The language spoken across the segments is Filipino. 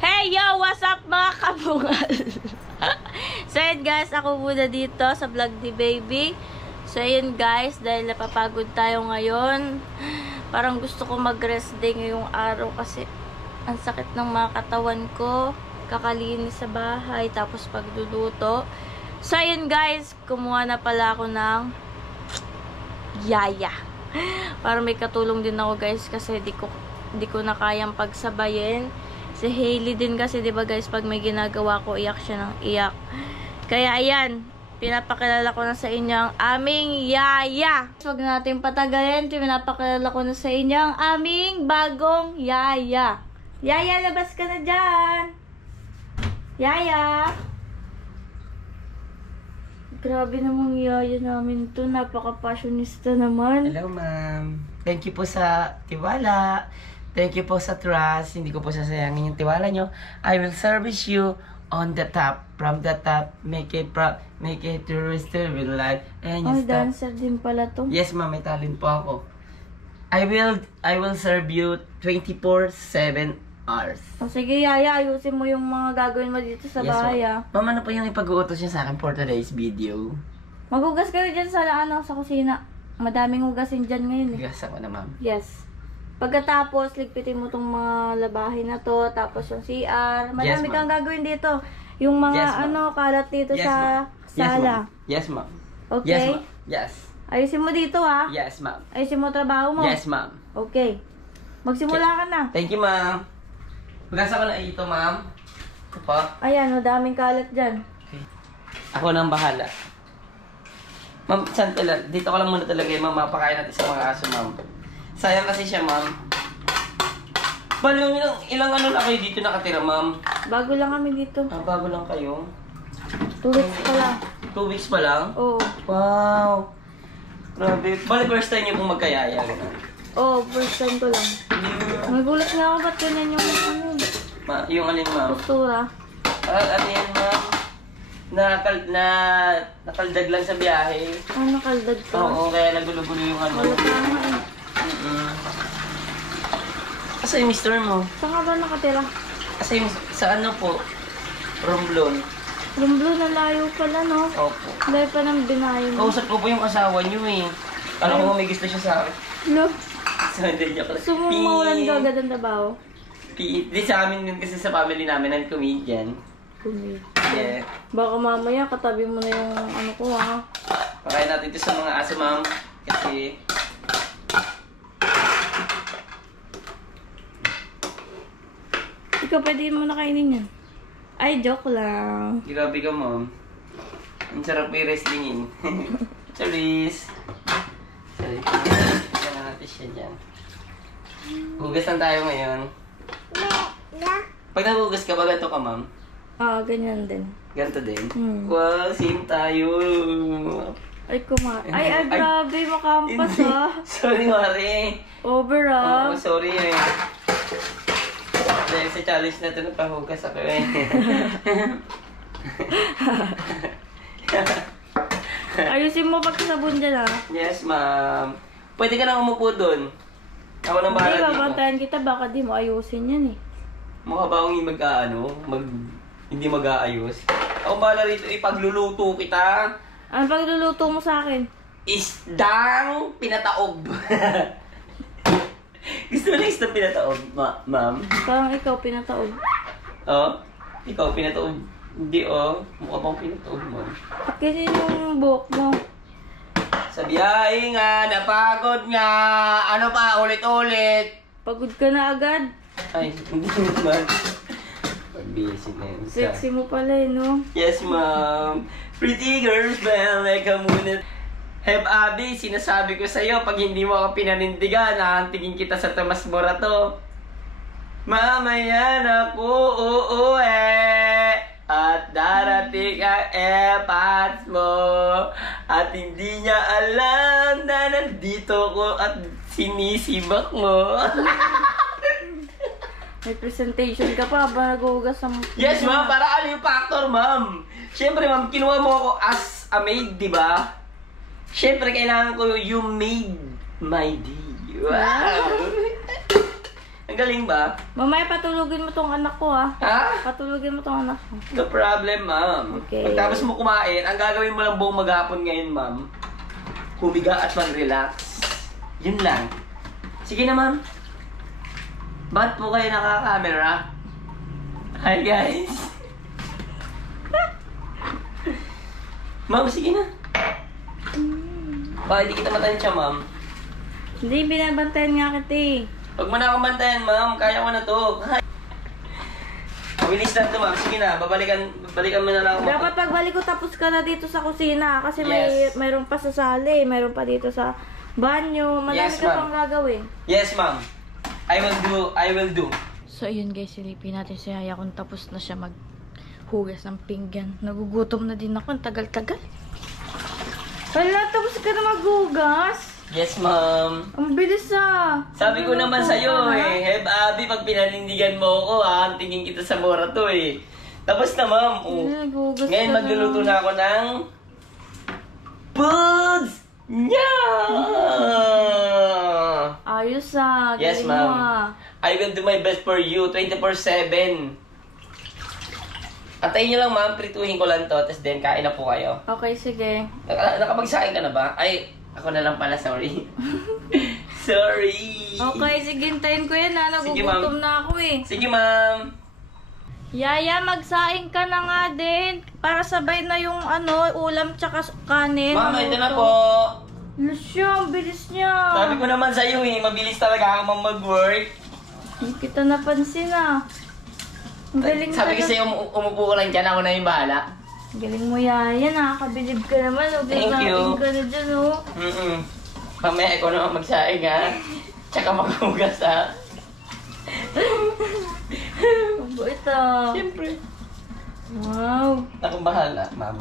Hey yo! What's up mga kabungal? So yun guys, ako muna dito sa vlog ni Baby. So yun guys, dahil napapagod tayo ngayon, parang gusto ko mag-rest day ngayong araw kasi ang sakit ng mga katawan ko. Kakalinis sa bahay, tapos pagluluto. So yun guys, kumuha na pala ako ng yaya. Para may katulong din ako guys kasi di ko na kayang pagsabayin. Si Hailey din kasi, di ba guys, pag may ginagawa ko, iyak siya ng iyak. Kaya ayan, pinapakilala ko na sa inyo ang aming yaya. Huwag natin patagalin, pinapakilala ko na sa inyo ang aming bagong yaya. Yaya, labas ka na dyan. Yaya. Grabe namang yaya namin to, napaka-fashionista naman. Hello ma'am. Thank you po sa tiwala. Thank you po sa trust. Hindi ko po sasayangin yung tiwala nyo. I will service you on the top. From the top, make it touristy with life. And you stop. Dancer din pala to. Yes ma'am, may talent po ako. I will serve you 24/7 hours. O sige yaya, ayusin mo yung mga gagawin mo dito sa bahay ah. Ma'am, ano po yung ipag-uutos niya sa akin for today's video? Maghugas ka rin dyan sa sa kusina. Madaming hugasin dyan ngayon eh. Hugas ako na ma'am. Yes. Pagkatapos, ligpitin mo tong mga labahin na to, tapos yung CR. Madami kang gagawin dito. Yung mga kalat dito sa sala. Yes ma'am. Okay? Yes. Ayusin mo dito ha. Yes ma'am. Ayusin mo trabaho mo. Yes ma'am. Okay. Magsimula ka na. Thank you ma'am. Magkasa ko na ito ma'am. Ito pa. Ayan, madaming kalat dyan. Okay. Ako nang bahala. Ma'am, saan talaga? Dito ko lang muna talaga yung mapakain natin sa mga aso ma'am. Sayang kasi siya, ma'am. Bali, ilang ano na kayo dito nakatira, ma'am? Bago lang kami dito. Ah, bago lang kayo? 2 weeks pa lang. 2 weeks pa lang? Oo. Wow. Grabe. Bali, first time niyo pong magkayaya, gano'n? Oo, first time ko lang. Nagulat nga ako, ba't ganyan yung yung alin, ma'am? postura? Ano yan, ma'am? Nakaldag lang sa biyahe. Nakaldag ka? Oo, kaya nagulo-gulo yung ano. Wala ka nga eh. Asa yung mister mo? Saan ka ba nakatira? Asa yung sa ano po? Romblon. Romblon na layo pala, no? Opo. Layo pa ng binayo mo. Kausap ko po yung asawa niyo eh. Alam ko may gusto siya sa akin. No? So, hindi niya Gusto mo mawalan ka agad ang trabaho? Di sa amin din kasi sa family namin ang comedian. Yeah. Baka mamaya katabi mo na yung ano ko ha. Pakain natin ito sa mga aso ma'am. Kasi ikaw pwede mo na kainin yan. Ay, joke lang. grabe ka ma'am. Ang sarap i-wrestlingin. Charis. Sorry. Kaya na natin siya dyan. Hugas lang tayo ngayon. Pag nagugas ka ba, ganito ka ma'am? Ganyan din. Ganito din? Wow, same tayo. Ay, ay, grabe, makampas ha. Sorry, Mari. Over ha. Oh, sorry eh. Dahil sa challenge na ito, napahugas ako eh. Ayusin mo pagkasabon dyan ha. Yes, ma'am. Pwede ka nang umupo doon. Ako nang bahala dito. Hindi, babantayan kita. Baka di mo ayusin yan eh. Mukha ba akong hindi mag-aayos? Ako bahala rito, ipagluluto kita. Ano pagluluto mo sa akin? Isdang pinataob. Gusto mo na isdang pinataob, ma'am? Parang ikaw pinataob. Oh? Ikaw pinataob? Hindi oh. Mukha bang pinataob mo? Kasi yung buhok mo. Sa biyahe nga, napagod nga. Ano pa, ulit-ulit. Pagod ka na agad. Ay, hindi naman. Busy na yun. Sexy mo pala eh, no? Yes, ma'am. Pretty girls, bell, like a moon. Heb Abi, sinasabi ko sa'yo, pag hindi mo ako pinanindigan, nahantigin kita sa Tomas Morato. Mamaya na ako uuwi. At darating ang epats mo. At hindi niya alam na nandito ko at sinisibak mo. May presentation ka pa ba naghuhugas ng... Yes, ma'am. Para ano yung factor, ma'am? Siyempre, ma'am, kinuha mo ako as a maid, di ba? Siyempre, kailangan ko you made my day. Wow! Ang galing ba? Mamaya patulugin mo tong anak ko, ha? Ha? Patulugin mo tong anak ko. No problem, ma'am. Okay. Pagtapos mo kumain, ang gagawin mo lang buong maghapon ngayon, ma'am, humiga at mag-relax. Yun lang. Sige na, ma'am. Ba't po kayo nakaka-camera? Hi, guys. Ma'am, sige na. Bakit di kita matansya, ma'am? Hindi, binabantayan nga kita eh. Huwag mo na akong bantayan, ma'am. Kaya ko na to. Hi. Mabilis lang to, ma'am. Sige na, balikan mo na lang ako. Dapat pagbalik ko tapos ka na dito sa kusina. Kasi Yes. mayroon pa sa sali, mayroon pa dito sa banyo. Madami Yes, ka ma'am. pang gagawin. Yes, ma'am. I will do. So, ayun guys, silipin natin si Yaya kung tapos na siya maghugas ng pinggan. Nagugutom na din ako. Ang tagal-tagal. Wala, tapos ka na maghugas. Yes, ma'am. Ang bilis ah. Sabi ko naman sa'yo eh, Abby, pag pinanindigan mo ako ang tingin kita sa mora to eh. Tapos na, ma'am. Oh. Naghugas Ngayon ka magluluto na ako ng foods! Yeah! Ayos ah. Yes, galing mo, ma'am. ah. I will do my best for you 24/7. Antayin nyo lang, ma'am. Prituhin ko lang to, tapos then kain na po kayo. Okay, sige. Nakapagsain ka na ba? Ay, ako na lang pala, sorry. Sorry. Okay, sige, hintayin ko yan ha. Sige, Nagugutom ma'am. na ako eh. Sige, ma'am. Yaya, magsaing ka na nga din. Para sabay na yung ulam tsaka kanin. Ma'am, ito na Luto. po. Lusya, ang bilis niya. Sabi ko naman sa'yo eh, mabilis talaga ako mag-work. Hindi kita napansin ah. Ang galing Sabi ko talaga. sa'yo, umupo ka lang dyan, ako na yung bahala. Ang galing mo, Yaya. Nakakabilib ka naman. Thank you. Ka na dyan, oh. Mamaya ikaw naman magsaing ha. Tsaka maghugas ha. Ang bait ah. Siyempre. Wow. Ako bahala, ma'am.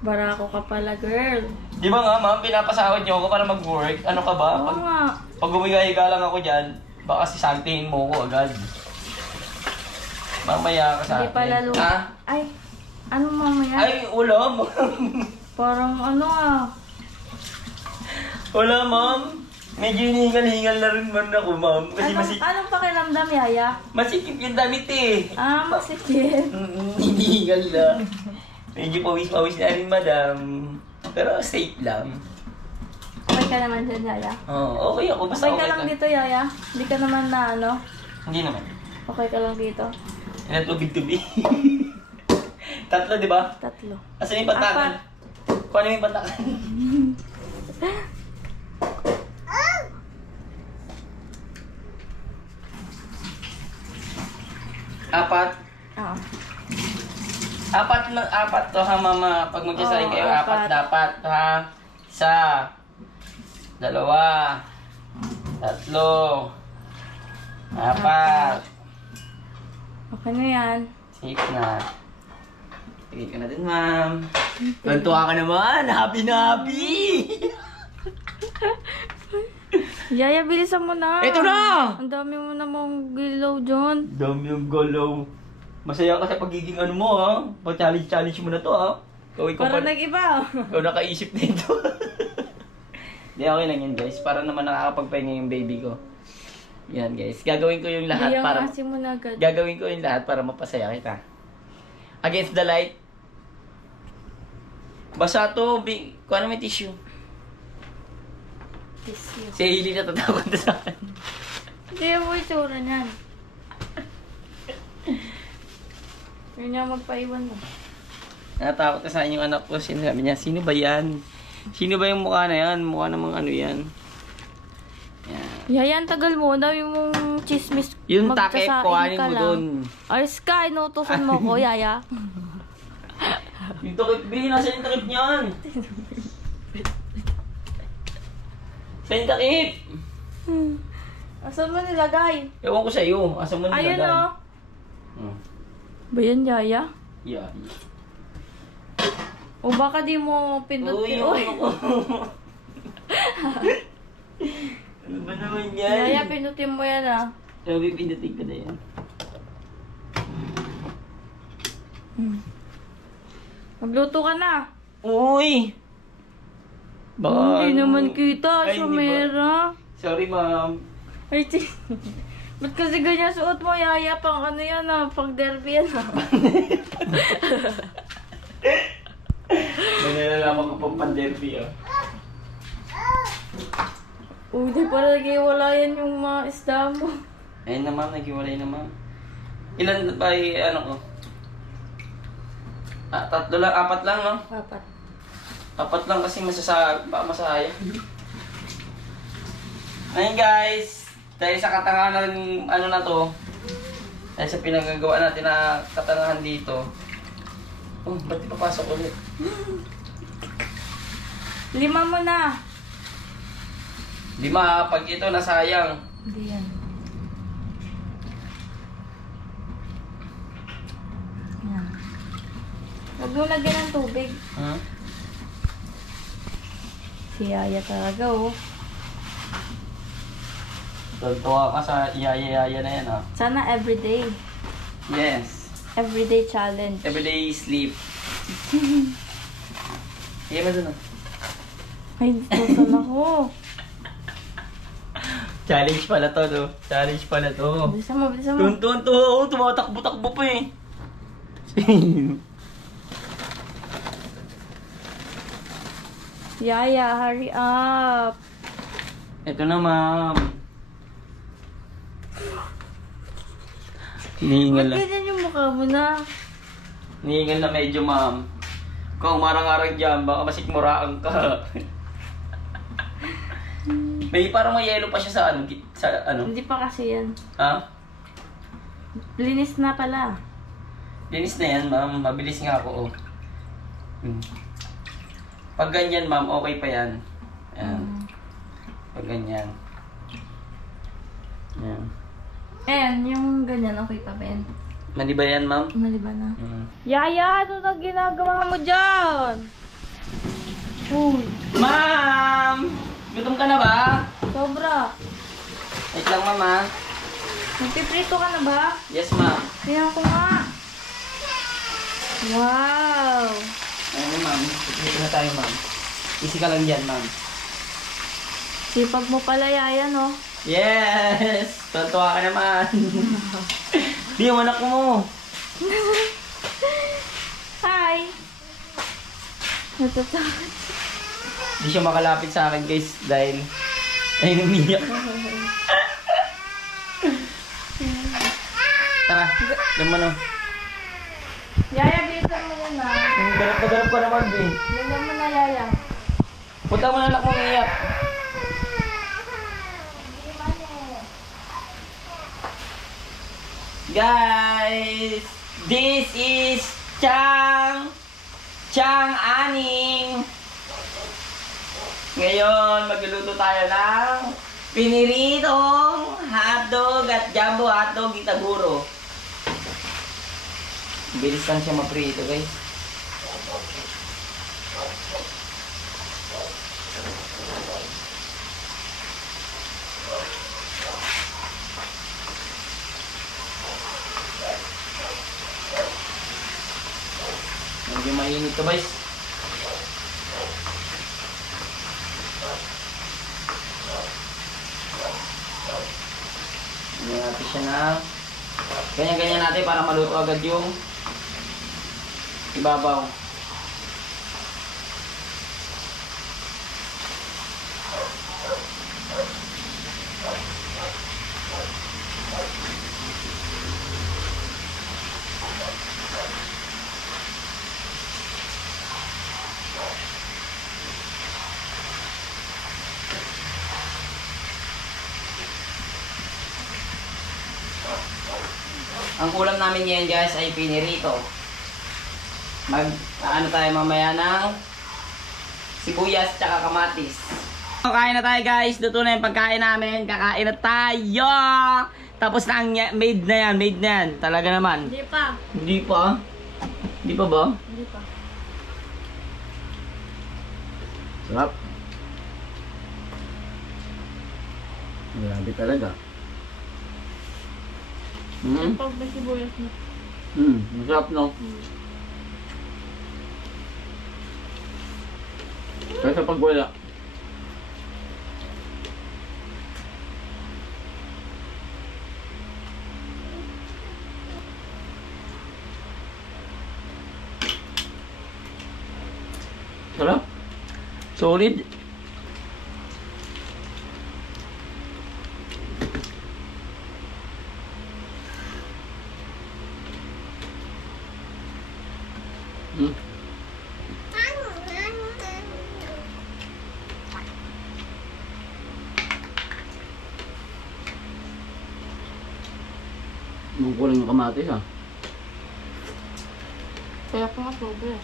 Barako ka pala, girl. Di ba nga, ma'am, pinapasahod niyo ako para mag-work? Ano ka ba? Oo nga. Pag humiga-higa lang ako dyan, baka sisantihin mo ko agad. Mamaya ka sa Hindi pala akin. luto. Ha? Ay, ano mamaya? Ay, ulam. Parang ah. Wala, ma'am. Medyo hinihingal-hingal na rin man ako, ma'am. Kasi Anong pakiramdam, Yaya? masikip yung damit eh. Ah, masikip. Hinihingal na. Medyo pawis-pawis na rin, madam. Pero safe lang. Okay ka naman dyan, Yaya? Oo, okay ako. Basta Okay ka lang dito, Yaya? Hindi ka naman na Hindi naman. Okay ka lang dito? Yan ang tubig-tubig. Tatlo, di ba? 3. Asan yung patakan? Kung ano yung patakan? Apat. Oo. Apat to ha, mama. Pag magsasaling kayo, Oo, apat apat. dapat ha. 1, 2, 3, 4. Okay na yan. 6 na. Tigil ka na din, ma'am. Tuwa ka naman. Happy na happy. Yaya, bilisan mo na. Ito na! Ang dami mo namang gilaw dyan. Dami yung galaw. Masaya ka sa pagiging ano mo, ha? Pa-challenge mo na to, ha? Para nag-iba. Ikaw nakaisip nito. Hindi, okay lang yun, guys. Para naman nakakapagpahinga yung baby ko. Yan, guys. Gagawin ko yung lahat Yaya, para... kasi mo na agad. Gagawin ko yung lahat para mapasaya kita. Against the light. Basa to. Kung ano may tissue. Tissue. Si Hailey natatakot na sa akin. Hindi mo itsura niyan. Yun niya magpaiwan mo. Natatakot na sa akin yung anak ko. Sinabi niya, sino ba yan? Sino ba yung mukha na yan? Mukha namang ano yan. Yan. Yaya, ang tagal mo. Dami mong chismis. Yung takip, magsasaing kuhanin ka mo lang. dun. Ay, Sky, inutusan mo ko, Yaya. Yung takip, B, nasa yung takip niyan? Saan yung takip? Asan mo nilagay? Ewan ko sa'yo. Asa mo nilagay? Ayun o. Ba yan, Yaya? Yeah. O baka di mo pindot Uy, Uy. Ano ba naman yan? Yaya, pindutin mo yan ah. Sabi, pindating ko na yan. Magluto ka na. Uy! Baka Hindi ano- naman kita, Ay, hindi ba? Sumera. Sorry, ma'am. Ay, Ba't kasi ganyan suot mo, Yaya? Pang ano yan ah, pang derby yan ah. May nalalaman ko pang pan-derby ah. Di pala nag-iwalayan yung mga isda mo. Ayun na ma'am, nag-iwalay na ma'am. Ilan ba ano ko? Tatlo lang, apat lang no? Apat. Apat lang kasi masasayang. Ayun guys, dahil sa katangahan ng ano na to, dahil sa pinagagawa natin na katangahan dito. Oh, ba't di papasok ulit? 5 mo na. 5, pag ito nasayang. Hindi yan. Yan. Huwag mo lagyan ng tubig. Hmm? Si Yaya talaga oh. Tuwa ka sa iyaya-yaya na yan ah. Sana everyday. Yes. Everyday challenge. Everyday sleep. Sige mo dun ah. Ay, gusto na ko. Challenge pala to, no? Challenge pala to. Bilisan mo, bilisan mo. Tuntun to, oh, tumatakbo-takbo pa eh. Yaya, hurry up. Ito na, ma'am. Hinihingal Ba't na. ganyan yung mukha mo na? Hinihingal na medyo, ma'am. Kung marang-arang dyan, baka masikmuraan ka. May parang may yellow pa siya sa ano, sa ano. Hindi pa kasi yan. Ha? Linis na pala. Linis na yan, ma'am. Mabilis nga ako, oh. Pag ganyan, ma'am, okay pa yan. Ayan. Pag ganyan. Ayan. Ayan, yung ganyan, okay pa ba yan? Mali ba yan, ma'am? Maliba na. Yaya, ano na ginagawa mo dyan? Uy, Ma'am! Gutom ka na ba? sobra. Wait lang, ma'am, ha? Nagpiprito ka na ba? Yes, ma'am. Tingnan ko nga. Wow! Ayun, ma'am. Dito na tayo, ma'am. Easy ka lang dyan, ma'am. Sipag mo pala, Yaya, no? Yes! Tuntua ka naman. Di yung anak mo. Hi! Natatakot. Di siya makalapit sa akin, guys, dahil ay umiyak. Tara, naman o. Yaya, bilisan mo yan na. Ganap na ganap ka naman, eh. Bilisan mo na, Yaya. Punta mo na anak mo umiyak. Guys, this is Chang Aning. Ngayon, magluluto tayo ng piniritong hotdog at jumbo hotdog itaguro. Bilis lang siya maprito, guys. Medyo mainit to, guys. Ganyan natin siya na ganyan-ganyan natin para maluto agad yung ibabaw. Ang ulam namin ngayon, guys, ay pinirito. Ano tayo mamaya ng sibuyas tsaka kamatis. Kain na tayo, guys. Luto na yung pagkain namin. Kakain na tayo. Tapos na ang made na yan. Made na yan. Talaga naman. Hindi pa. Hindi pa? Hindi pa ba? Hindi pa. Sarap. Grabe talaga. Pag may sibuyas mo. Masarap, no? Kaysa pag wala. Sarap. Solid. Kulang yung kamatis ha. Kaya ko nga sobra.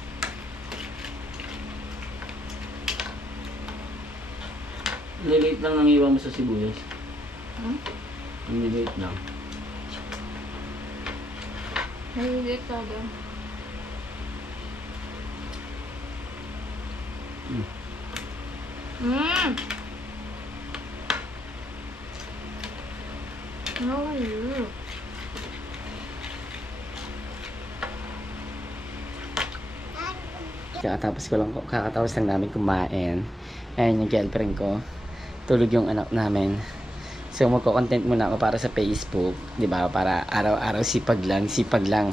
Lilate lang nang iwan mo sa sibuyas. Lilate lang. Nalilit ka doon. No. Kakatapos lang namin kumain. Ayan yung girlfriend ko. Tulog yung anak namin. So magko-content muna ako para sa Facebook, 'di ba? Para araw-araw sipag lang.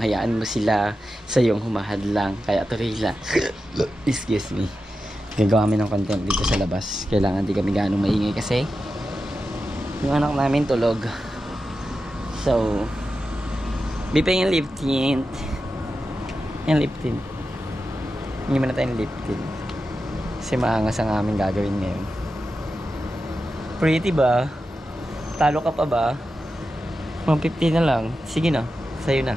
Hayaan mo sila sa iyong humahad lang. Kaya tuloy lang. Excuse me. Gagawa kami ng content dito sa labas. Kailangan di kami gaano maingay kasi yung anak namin tulog. So bipay yung lip tint. Yung lip tint. Hindi mo na tayong lip tint. Kasi maangas ang aming gagawin ngayon. Pretty ba? Talo ka pa ba? 150 na lang. Sige na. Sa'yo na.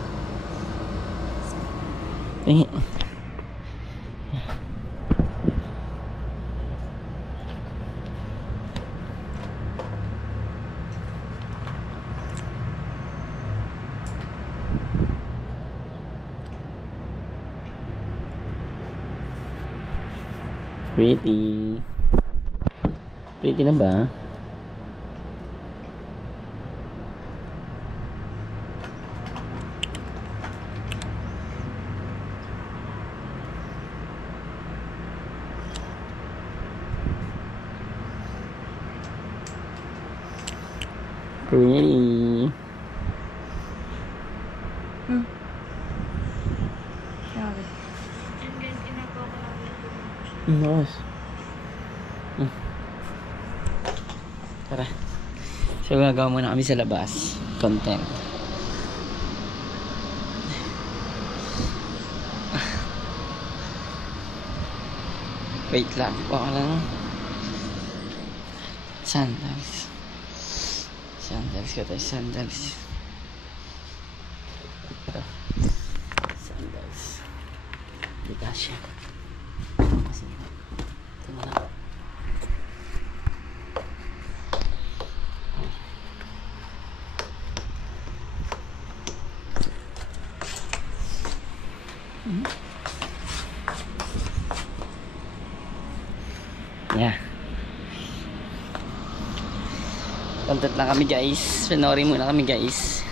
Pretty. Pretty na ba? Pretty. Nice. Tara. So gagawa muna kami sa labas. Content. Wait lang. Baka lang. Sandals. Sandals ko tayo. Sandals. Ito. Sandals. Di kasya. Ito na lang. Yeah. Content lang kami guys. Panoorin muna kami guys.